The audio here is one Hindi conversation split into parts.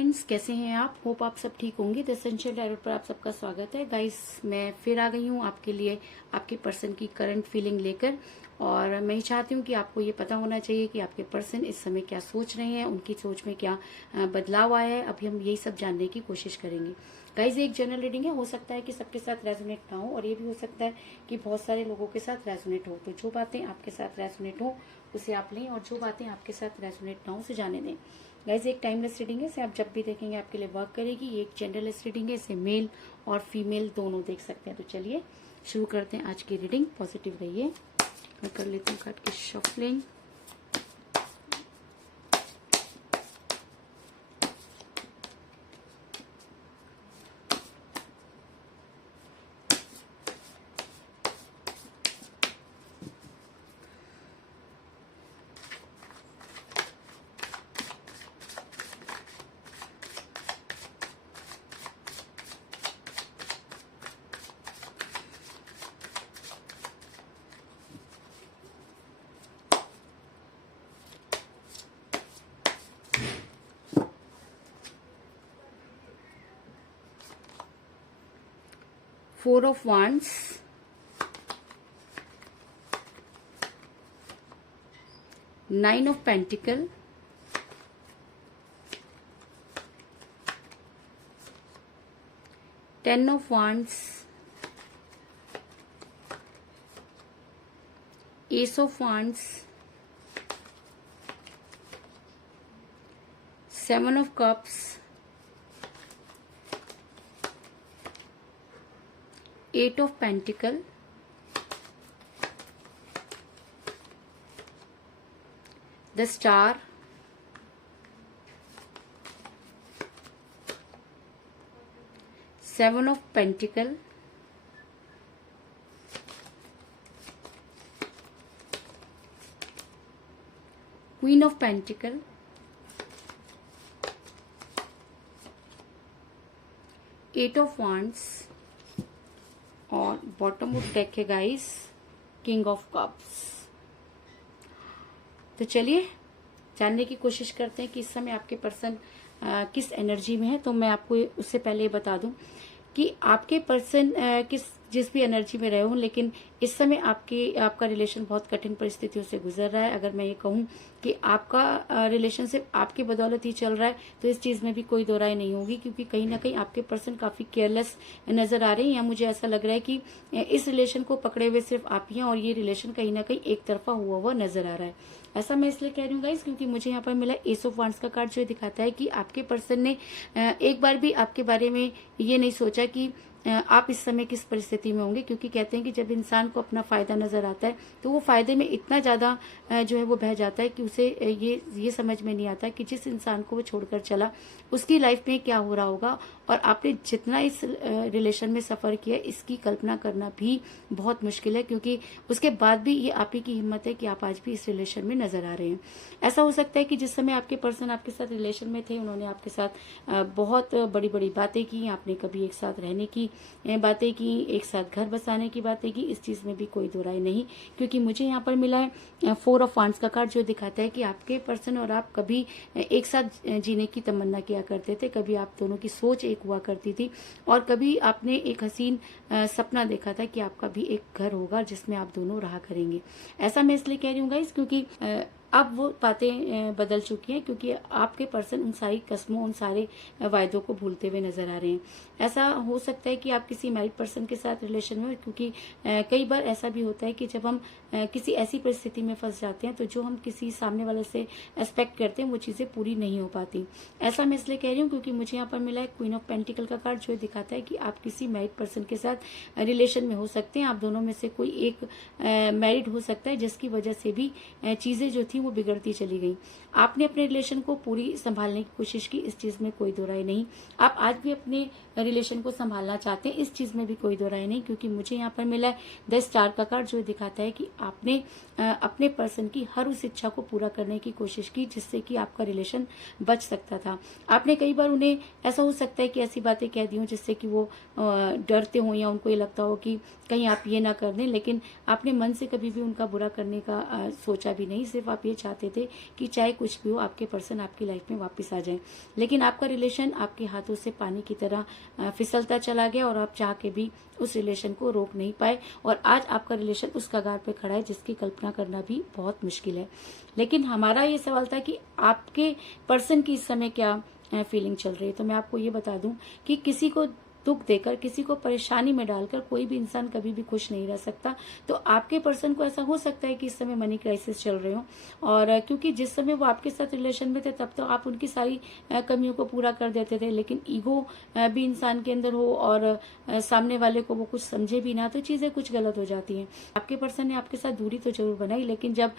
फ्रेंड्स, कैसे हैं आप? होप आप सब ठीक होंगे। द एसेंशियल टैरोट पर आप सबका स्वागत है। गाइस, मैं फिर आ गई हूँ आपके लिए आपके पर्सन की करंट फीलिंग लेकर। और मैं ही चाहती हूँ कि आपको ये पता होना चाहिए कि आपके पर्सन इस समय क्या सोच रहे हैं, उनकी सोच में क्या बदलाव आया है। अभी हम यही सब जानने की कोशिश करेंगे। गाइस, एक जनरल रीडिंग है, हो सकता है कि सबके साथ रेजोनेट ना हो, और ये भी हो सकता है कि बहुत सारे लोगों के साथ रेजोनेट हो। तो जो बातें आपके साथ रेजोनेट हो उसे आप लें, और जो बातें आपके साथ रेजोनेट ना हो उसे जाने दें। गाइज, एक टाइमलेस रीडिंग है, इसे आप जब भी देखेंगे आपके लिए वर्क करेगी। ये एक जेंडरलेस रीडिंग है, इसे मेल और फीमेल दोनों देख सकते हैं। तो चलिए शुरू करते हैं आज की रीडिंग। पॉजिटिव रहिए। मैं कर लेती हूँ कार्ड की shuffling. Four of Wands, Nine of Pentacle, Ten of Wands, Ace of Wands, Seven of Cups, Eight of Pentacle, the Star, Seven of Pentacle, Queen of Pentacle, Eight of Wands, और बॉटम ऑफ डेक है गाइस किंग ऑफ कप्स। तो चलिए जानने की कोशिश करते हैं कि इस समय आपके पर्सन किस एनर्जी में है। तो मैं आपको उससे पहले ये बता दूं कि आपके पर्सन जिस भी एनर्जी में रहे हो, लेकिन इस समय आपका रिलेशन बहुत कठिन परिस्थितियों से गुजर रहा है। अगर मैं ये कहूं कि आपका रिलेशनशिप आपकी बदौलत ही चल रहा है, तो इस चीज में भी कोई दो राय नहीं होगी, क्योंकि कहीं ना कहीं आपके पर्सन काफी केयरलेस नजर आ रहे हैं, या मुझे ऐसा लग रहा है कि इस रिलेशन को पकड़े हुए सिर्फ आप ही हैं, और ये रिलेशन कहीं ना कहीं एक तरफा हुआ नजर आ रहा है। ऐसा मैं इसलिए कह रही हूँ गाइस, क्योंकि मुझे यहाँ पर मिला एस ऑफ वांड्स का कार्ड, जो दिखाता है कि आपके पर्सन ने एक बार भी आपके बारे में ये नहीं सोचा कि आप इस समय किस परिस्थिति में होंगे। क्योंकि कहते हैं कि जब इंसान को अपना फायदा नजर आता है तो वो फायदे में इतना ज्यादा जो है वो बह जाता है कि उसे ये समझ में नहीं आता कि जिस इंसान को वो छोड़कर चला उसकी लाइफ में क्या हो रहा होगा। और आपने जितना इस रिलेशन में सफर किया, इसकी कल्पना करना भी बहुत मुश्किल है, क्योंकि उसके बाद भी ये आप ही की हिम्मत है कि आप आज भी इस रिलेशन में नजर आ रहे हैं। ऐसा हो सकता है कि जिस समय आपके पर्सन आपके साथ रिलेशन में थे, उन्होंने आपके साथ बहुत बड़ी बड़ी बातें की, आपने कभी एक साथ रहने की बातें की, एक साथ घर बसाने की बातें की। इस चीज में भी कोई दो राय नहीं, क्योंकि मुझे यहाँ पर मिला है फोर ऑफ वांड्स का कार्ड, जो दिखाता है कि आपके पर्सन और आप कभी एक साथ जीने की तमन्ना किया करते थे, कभी आप दोनों की सोच एक हुआ करती थी, और कभी आपने एक हसीन सपना देखा था कि आपका भी एक घर होगा जिसमें आप दोनों रहा करेंगे। ऐसा मैं इसलिए कह रही हूँ गाइस, क्योंकि अब वो बातें बदल चुकी हैं, क्योंकि आपके पर्सन उन सारी कस्मों, उन सारे वायदों को भूलते हुए नजर आ रहे हैं। ऐसा हो सकता है कि आप किसी मैरिड पर्सन के साथ रिलेशन में हो, क्योंकि कई बार ऐसा भी होता है कि जब हम किसी ऐसी परिस्थिति में फंस जाते हैं तो जो हम किसी सामने वाले से एक्सपेक्ट करते हैं वो चीजें पूरी नहीं हो पाती। ऐसा मैं इसलिए कह रही हूँ क्योंकि मुझे यहाँ पर मिला है क्वीन ऑफ पेंटिकल का कार्ड, जो दिखाता है कि आप किसी मैरिड पर्सन के साथ रिलेशन में हो सकते हैं। आप दोनों में से कोई एक मैरिड हो सकता है, जिसकी वजह से भी चीजें जो थी वो बिगड़ती चली गई। आपने अपने रिलेशन को पूरी संभालने की कोशिश की, इस चीज में कोई दो राय नहीं। आप आज भी अपने रिलेशन को संभालना चाहते हैं, इस चीज में भी कोई दो राय नहीं, क्योंकि मुझे यहाँ पर मिला है द स्टार का कार्ड, जो दिखाता है कि आपने अपने पर्सन की हर उस इच्छा को पूरा करने की कोशिश की जिससे कि आपका रिलेशन बच सकता था। आपने कई बार उन्हें, ऐसा हो सकता है कि ऐसी बातें कह दी हो जिससे कि वो डरते हो, या उनको ये लगता हो कि कहीं आप ये ना कर दें, लेकिन आपने मन से कभी भी उनका बुरा करने का सोचा भी नहीं। सिर्फ आप ये ये चाहते थे कि चाहे कुछ भी हो आपके पर्सन आपकी लाइफ में वापस आ जाए, लेकिन आपका रिलेशन आपके हाथों से पानी की तरह फिसलता चला गया और आप चाह के भी उस रिलेशन को रोक नहीं पाए और आज आपका रिलेशन उस कगार पे खड़ा है जिसकी कल्पना करना भी बहुत मुश्किल है। लेकिन हमारा ये सवाल था कि आपके पर्सन की इस समय क्या फीलिंग चल रही है। तो मैं आपको ये बता दूं कि किसी को दुख देकर, किसी को परेशानी में डालकर कोई भी इंसान कभी भी खुश नहीं रह सकता। तो आपके पर्सन को ऐसा हो सकता है कि इस समय मनी क्राइसिस चल रहे हो, और क्योंकि जिस समय वो आपके साथ रिलेशन में थे तब तो आप उनकी सारी कमियों को पूरा कर देते थे, लेकिन ईगो भी इंसान के अंदर हो और सामने वाले को वो कुछ समझे भी ना तो चीजें कुछ गलत हो जाती हैं। आपके पर्सन ने आपके साथ दूरी तो जरूर बनाई, लेकिन जब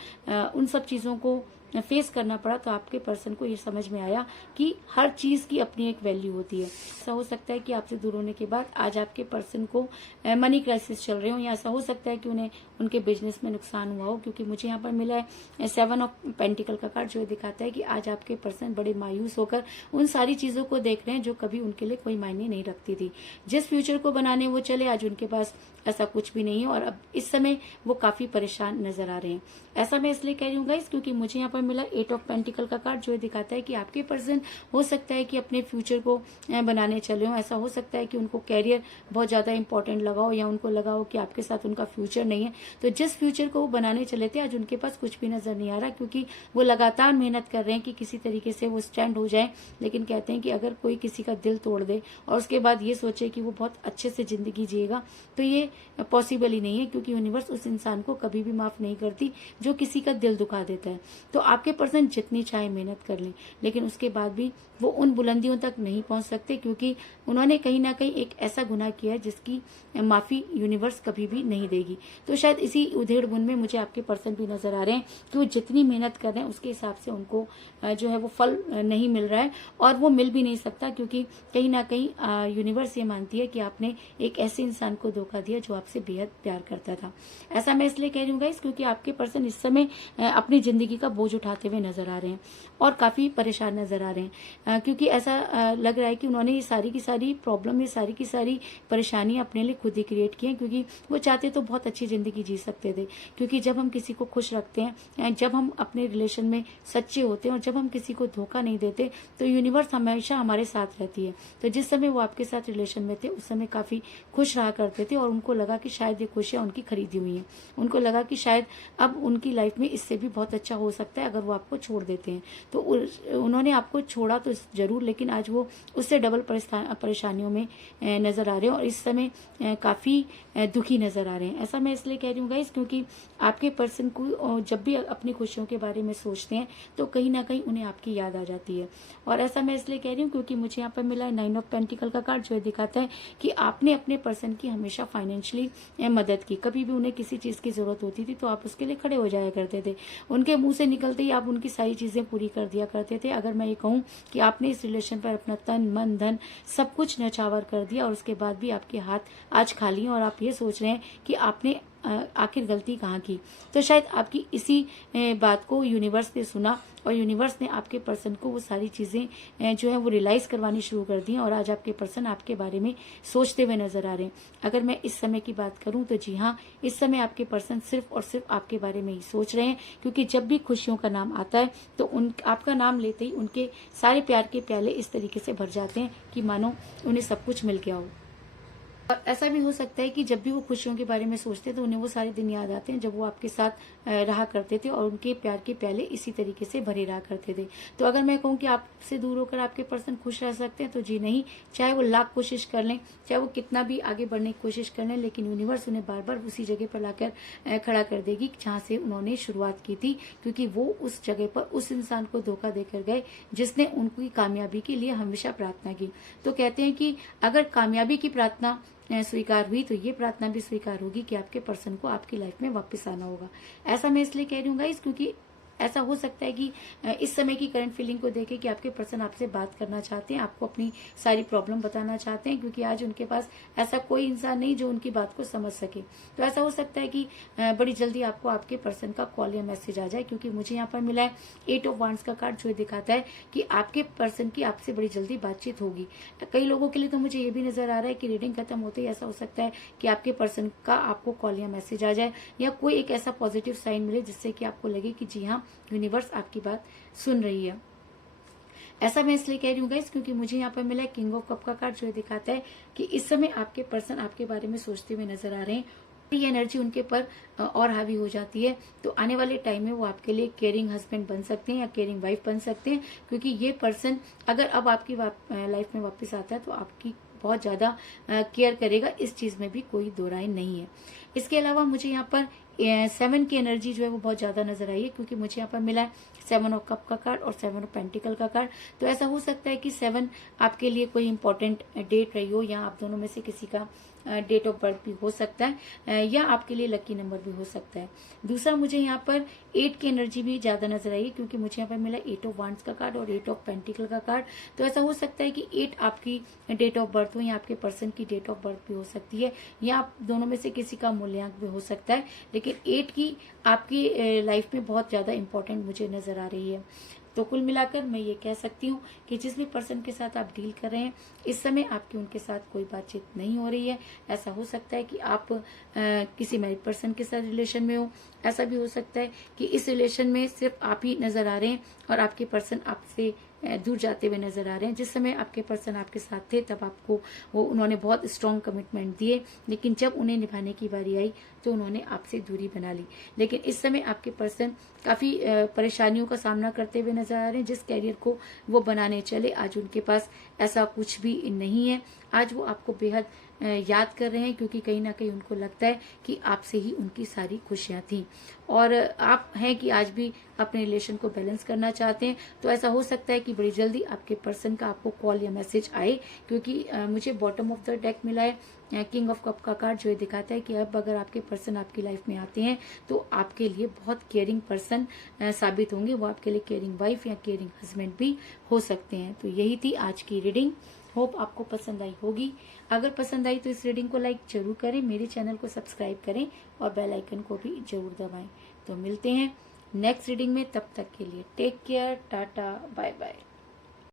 उन सब चीजों को फेस करना पड़ा तो आपके पर्सन को ये समझ में आया कि हर चीज की अपनी एक वैल्यू होती है। ऐसा हो सकता है कि आपसे दूर होने के बाद आज आपके पर्सन को मनी क्राइसिस चल रहे हो, या ऐसा हो सकता है कि उन्हें उनके बिजनेस में नुकसान हुआ हो, क्योंकि मुझे यहाँ पर मिला है 7 ऑफ पेंटिकल का कार्ड, जो दिखाता है कि आज आपके पर्सन बड़े मायूस होकर उन सारी चीजों को देख रहे हैं जो कभी उनके लिए कोई मायने नहीं रखती थी। जिस फ्यूचर को बनाने वो चले आज उनके पास ऐसा कुछ भी नहीं है और अब इस समय वो काफी परेशान नजर आ रहे हैं। ऐसा मैं इसलिए कह रही हूँ गाइस क्योंकि मुझे यहाँ पर मिला 8 ऑफ पेंटिकल का कार्ड, जो दिखाता है कि आपके पर्सन हो सकता है कि अपने फ्यूचर को बनाने चले हो। ऐसा हो सकता है कि उनको कैरियर बहुत ज्यादा इंपॉर्टेंट लगा हो, या उनको लगा हो कि आपके साथ उनका फ्यूचर नहीं है। तो जिस फ्यूचर को वो बनाने चले थे आज उनके पास कुछ भी नजर नहीं आ रहा, क्योंकि वो लगातार मेहनत कर रहे हैं कि किसी तरीके से वो स्टैंड हो जाए। लेकिन कहते हैं कि अगर कोई किसी का दिल तोड़ दे और उसके बाद ये सोचे कि वो बहुत अच्छे से जिंदगी जिएगा तो ये पॉसिबल ही नहीं है, क्योंकि यूनिवर्स उस इंसान को कभी भी माफ नहीं करती जो किसी का दिल दुखा देता है। तो आपके पर्सन जितनी चाहे मेहनत कर लें, लेकिन उसके बाद भी वो उन बुलंदियों तक नहीं पहुंच सकते, क्योंकि उन्होंने कहीं ना कहीं एक ऐसा गुनाह किया है जिसकी माफी यूनिवर्स कभी भी नहीं देगी। तो शायद इसी उधेड़ बुन में मुझे आपके पर्सन भी नजर आ रहे हैं कि वो जितनी मेहनत कर रहे हैं उसके हिसाब से उनको जो है वो फल नहीं मिल रहा है, और वो मिल भी नहीं सकता, क्योंकि कहीं ना कहीं यूनिवर्स ये मानती है कि आपने एक ऐसे इंसान को धोखा दिया जो आपसे बेहद प्यार करता था। ऐसा मैं इसलिए कह रही हूँ गाइस क्योंकि आपके पर्सन इस समय अपनी जिंदगी का बोझ उठाते हुए नजर आ रहे हैं और काफी परेशान नजर आ रहे हैं, क्योंकि ऐसा लग रहा है कि उन्होंने ये सारी की सारी प्रॉब्लम, ये सारी की सारी परेशानियां अपने लिए खुद ही क्रिएट की हैं, क्योंकि वो चाहते तो बहुत अच्छी जिंदगी जी सकते थे। क्योंकि जब हम किसी को खुश रखते हैं, जब हम अपने रिलेशन में सच्चे होते हैं और जब हम किसी को धोखा नहीं देते तो यूनिवर्स हमेशा हमारे साथ रहती है। तो जिस समय वो आपके साथ रिलेशन में थे उस समय काफी खुश रहा करते थे और उनको लगा कि शायद ये खुशियां उनकी खरीदी हुई हैं। उनको लगा कि शायद अब उनकी लाइफ में इससे भी बहुत अच्छा हो सकता है अगर वो आपको छोड़ देते हैं। तो उन्होंने आपको छोड़ा तो जरूर, लेकिन आज वो उससे डबल परेशानियों में नजर आ रहे हैं और इस समय काफी दुखी नजर आ रहे हैं। ऐसा मैं इसलिए कह रही हूँ गाइस क्योंकि आपके पर्सन को जब भी अपनी खुशियों के बारे में सोचते हैं तो कहीं ना कहीं उन्हें आपकी याद आ जाती है। और ऐसा मैं इसलिए कह रही हूँ क्योंकि मुझे यहाँ पर मिला है 9 ऑफ पेंटिकल का कार्ड, जो दिखाता है कि आपने अपने पर्सन की हमेशा फाइनेंशियली मदद की। कभी भी उन्हें किसी चीज की जरूरत होती थी तो आप उसके लिए खड़े हो जाया करते थे। उनके मुंह से निकलते ही आप उनकी सारी चीजें पूरी कर दिया करते थे। अगर मैं ये कहूँ कि आपने इस रिलेशन पर अपना तन मन धन सब कुछ न्यौछावर कर दिया और उसके बाद भी आपके हाथ आज खाली हैं और आप ये सोच रहे हैं कि आपने आखिर गलती कहाँ की। तो शायद आपकी इसी बात को यूनिवर्स ने सुना और यूनिवर्स ने आपके पर्सन को वो सारी चीजें जो है वो रियलाइज करवानी शुरू कर दी और आज आपके पर्सन आपके बारे में सोचते हुए नजर आ रहे हैं। अगर मैं इस समय की बात करूं तो जी हाँ, इस समय आपके पर्सन सिर्फ और सिर्फ आपके बारे में ही सोच रहे हैं, क्योंकि जब भी खुशियों का नाम आता है तो आपका नाम लेते ही उनके सारे प्यार के प्याले इस तरीके से भर जाते हैं कि मानो उन्हें सब कुछ मिल गया हो। और ऐसा भी हो सकता है कि जब भी वो खुशियों के बारे में सोचते हैं तो उन्हें वो सारे दिन याद आते हैं जब वो आपके साथ रहा करते थे और उनके प्यार के प्याले इसी तरीके से भरे रहा करते थे। तो अगर मैं कहूँ कि आपसे दूर होकर आपके पर्सन खुश रह सकते हैं तो जी नहीं, चाहे वो लाख कोशिश कर लें, चाहे वो कितना भी आगे बढ़ने की कोशिश कर लें, लेकिन यूनिवर्स उन्हें बार बार उसी जगह पर लाकर खड़ा कर देगी जहाँ से उन्होंने शुरुआत की थी, क्योंकि वो उस जगह पर उस इंसान को धोखा देकर गए जिसने उनकी कामयाबी के लिए हमेशा प्रार्थना की। तो कहते हैं कि अगर कामयाबी की प्रार्थना स्वीकार हुई तो ये प्रार्थना भी स्वीकार होगी कि आपके पर्सन को आपकी लाइफ में वापस आना होगा। ऐसा मैं इसलिए कह रही हूँ गाइस क्योंकि ऐसा हो सकता है कि इस समय की करंट फीलिंग को देखे कि आपके पर्सन आपसे बात करना चाहते हैं, आपको अपनी सारी प्रॉब्लम बताना चाहते हैं, क्योंकि आज उनके पास ऐसा कोई इंसान नहीं जो उनकी बात को समझ सके। तो ऐसा हो सकता है कि बड़ी जल्दी आपको आपके पर्सन का कॉल या मैसेज आ जाए, क्योंकि मुझे यहाँ पर मिला है 8 ऑफ वांड्स का कार्ड, जो दिखाता है कि आपके पर्सन की आपसे बड़ी जल्दी बातचीत होगी। कई लोगों के लिए तो मुझे ये भी नजर आ रहा है कि रीडिंग खत्म होते ही ऐसा हो सकता है कि आपके पर्सन का आपको कॉल या मैसेज आ जाए या कोई एक ऐसा पॉजिटिव साइन मिले जिससे कि आपको लगे कि जी हाँ, यूनिवर्स आपकी बात सुन रही है। ऐसा मैं इसलिए कह रही हूँ गाइस क्योंकि मुझे यहाँ पर मिला है किंग ऑफ कप का कार्ड, जो दिखाता है कि इस समय आपके पर्सन आपके बारे में सोचते हुए नजर आ रहे हैं। ये एनर्जी उनके पर और हावी हो जाती है, तो आने वाले टाइम में वो आपके लिए केयरिंग हस्बैंड बन सकते हैं या केयरिंग वाइफ बन सकते हैं, क्योंकि ये पर्सन अगर अब आपकी लाइफ में वापस आता है तो आपकी बहुत ज्यादा केयर करेगा, इस चीज में भी कोई दो राय नहीं है। इसके अलावा मुझे यहाँ पर 7 की एनर्जी जो है वो बहुत ज्यादा नजर आई है, क्योंकि मुझे यहाँ पर मिला है 7 ऑफ कप का कार्ड और 7 ऑफ पेंटिकल का कार्ड। तो ऐसा हो सकता है कि 7 आपके लिए कोई इंपॉर्टेंट डेट रही हो, या आप दोनों में से किसी का डेट ऑफ बर्थ भी हो सकता है, या आपके लिए लकी नंबर भी हो सकता है। दूसरा मुझे यहाँ पर 8 की एनर्जी भी ज्यादा नजर आई है, क्योंकि मुझे यहाँ पर मिला 8 ऑफ वांड्स का कार्ड और 8 ऑफ पेंटिकल का कार्ड। तो ऐसा हो सकता है कि 8 आपकी डेट ऑफ बर्थ हो, या आपके पर्सन की डेट ऑफ बर्थ भी हो सकती है, या आप दोनों में से किसी का मूल्यांक भी हो सकता है, लेकिन 8 की आपकी लाइफ में बहुत ज्यादा इंपॉर्टेंट मुझे नजर आ रही है। तो कुल मिलाकर मैं ये कह सकती हूँ कि जिस भी पर्सन के साथ आप डील कर रहे हैं इस समय आपकी उनके साथ कोई बातचीत नहीं हो रही है। ऐसा हो सकता है कि आप किसी मैरिड पर्सन के साथ रिलेशन में हो, ऐसा भी हो सकता है कि इस रिलेशन में सिर्फ आप ही नजर आ रहे हैं और आपके पर्सन आपसे दूर जाते हुए नजर आ रहे हैं। जिस समय आपके पर्सन आपके साथ थे तब आपको उन्होंने बहुत स्ट्रांग कमिटमेंट दिए, लेकिन जब उन्हें निभाने की बारी आई तो उन्होंने आपसे दूरी बना ली। लेकिन इस समय आपके पर्सन काफी परेशानियों का सामना करते हुए नजर आ रहे हैं। जिस कैरियर को वो बनाने चले आज उनके पास ऐसा कुछ भी नहीं है। आज वो आपको बेहद याद कर रहे हैं, क्योंकि कहीं ना कहीं उनको लगता है कि आपसे ही उनकी सारी खुशियां थी, और आप हैं कि आज भी अपने रिलेशन को बैलेंस करना चाहते हैं। तो ऐसा हो सकता है कि बड़ी जल्दी आपके पर्सन का आपको कॉल या मैसेज आए, क्योंकि मुझे बॉटम ऑफ द डेक मिला है किंग ऑफ कप का कार्ड, जो ये दिखाता है कि अब अगर आपके पर्सन आपकी लाइफ में आते हैं तो आपके लिए बहुत केयरिंग पर्सन साबित होंगे। वो आपके लिए केयरिंग वाइफ या केयरिंग हस्बैंड भी हो सकते हैं। तो यही थी आज की रीडिंग। होप आपको पसंद आई होगी। अगर पसंद आई तो इस रीडिंग को लाइक जरूर करें, मेरे चैनल को सब्सक्राइब करें और बेल आइकन को भी जरूर दबाएं। तो मिलते हैं नेक्स्ट रीडिंग में, तब तक के लिए take care, tata, bye bye.